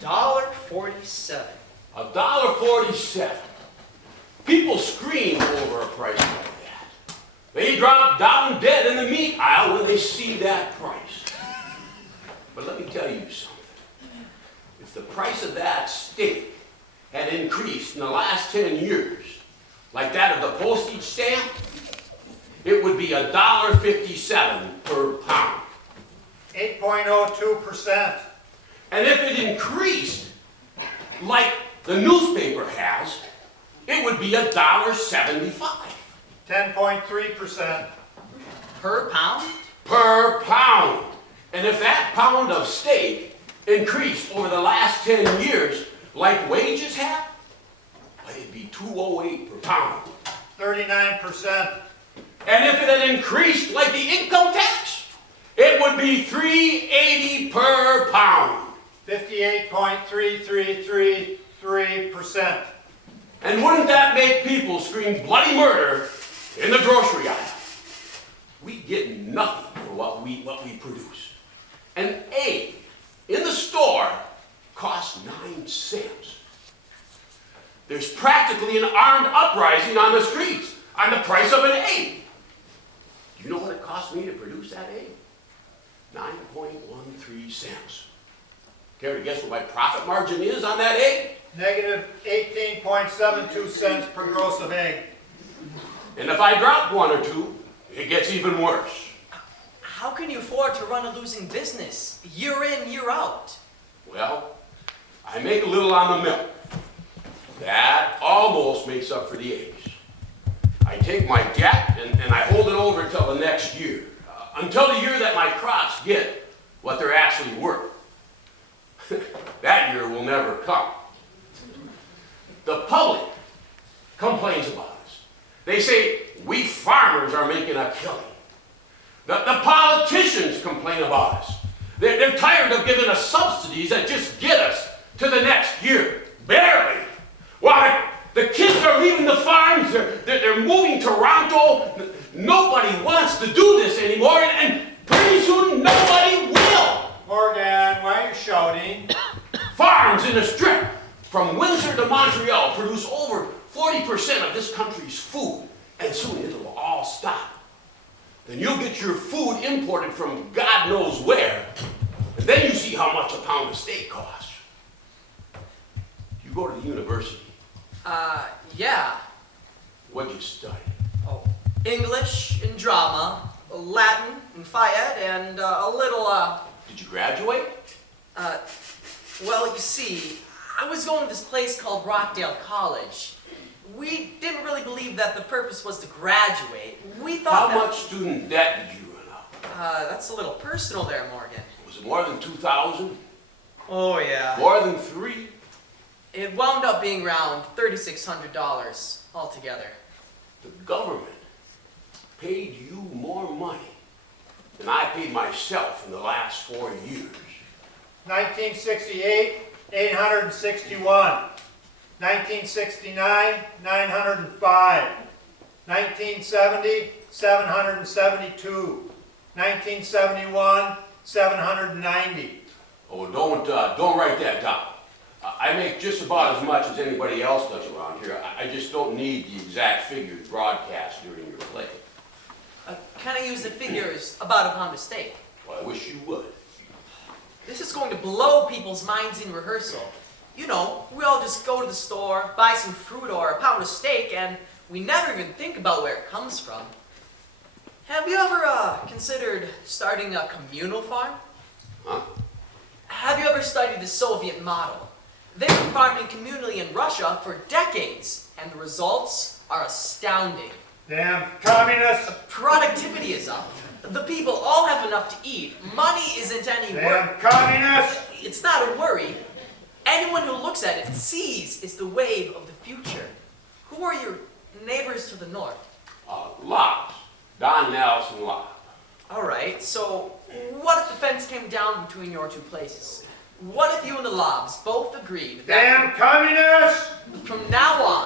$1.47. $1.47. People scream over a price like that. They drop down dead in the meat aisle when they see that price. But let me tell you something. If the price of that steak had increased in the last 10 years, like that of the postage stamp, it would be $1.57 per pound. 8.02%. And if it increased, like the newspaper has, it would be $1.75. 10.3%. Per pound? Per pound. And if that pound of steak increased over the last 10 years, like wages have, well, it'd be $2.08 per pound. 39%. And if it had increased like the income tax, it would be $3.80 per pound. 58.3333%. And wouldn't that make people scream bloody murder in the grocery aisle? We get nothing for what we produce. An egg in the store costs 9 cents. There's practically an armed uprising on the streets on the price of an egg. Do you know what it cost me to produce that egg? 9.13 cents. Care to guess what my profit margin is on that egg? Negative 18.72 cents per gross of egg. And if I drop one or two, it gets even worse. How can you afford to run a losing business, year in, year out? Well, I make a little on the milk. That almost makes up for the eggs. I take my debt and I hold it over till the next year. Until the year that my crops get what they're actually worth. That year will never come. The public complains about us. They say we farmers are making a killing. The politicians complain about us. They're tired of giving us subsidies that just get us to the next year. Barely. Why, the kids are leaving the farms. They're moving to Toronto. Nobody wants to do this anymore, and pretty soon nobody will. Morgan, why are you shouting? Farms in the Strip, from Windsor to Montreal, produce over 40% of this country's food, and soon it'll all stop. Then you'll get your food imported from God knows where, and then you see how much a pound of steak costs. You go to the university. Yeah. What'd you study? Oh, English and drama, Latin and Phys Ed, and a little, Did you graduate? well, you see, I was going to this place called Rockdale College. We didn't really believe that the purpose was to graduate. We thought How much student debt did you run up? that's a little personal there, Morgan. Was it more than 2,000? Oh, yeah. More than 3? It wound up being around $3,600 altogether. The government paid you more money than I paid myself in the last 4 years. 1968, 861. 1969, 905. 1970, 772. 1971, 790. Oh, don't write that down. I make just about as much as anybody else does around here. I just don't need the exact figures broadcast during your play. Can I use the figures about a pound of steak? Well, I wish you would. This is going to blow people's minds in rehearsal. You know, we all just go to the store, buy some fruit or a pound of steak, and we never even think about where it comes from. Have you ever considered starting a communal farm? Huh? Have you ever studied the Soviet model? They've been farming communally in Russia for decades, and the results are astounding. Damn communists! Productivity is up. The people all have enough to eat. Money isn't any worry. Damn communists! It's not a worry. Anyone who looks at it sees it's the wave of the future. Who are your neighbors to the north? Lobs. Don Nelson Lob. All right, so what if the fence came down between your two places? What if you and the Lobs both agreed that Damn communists! from now on,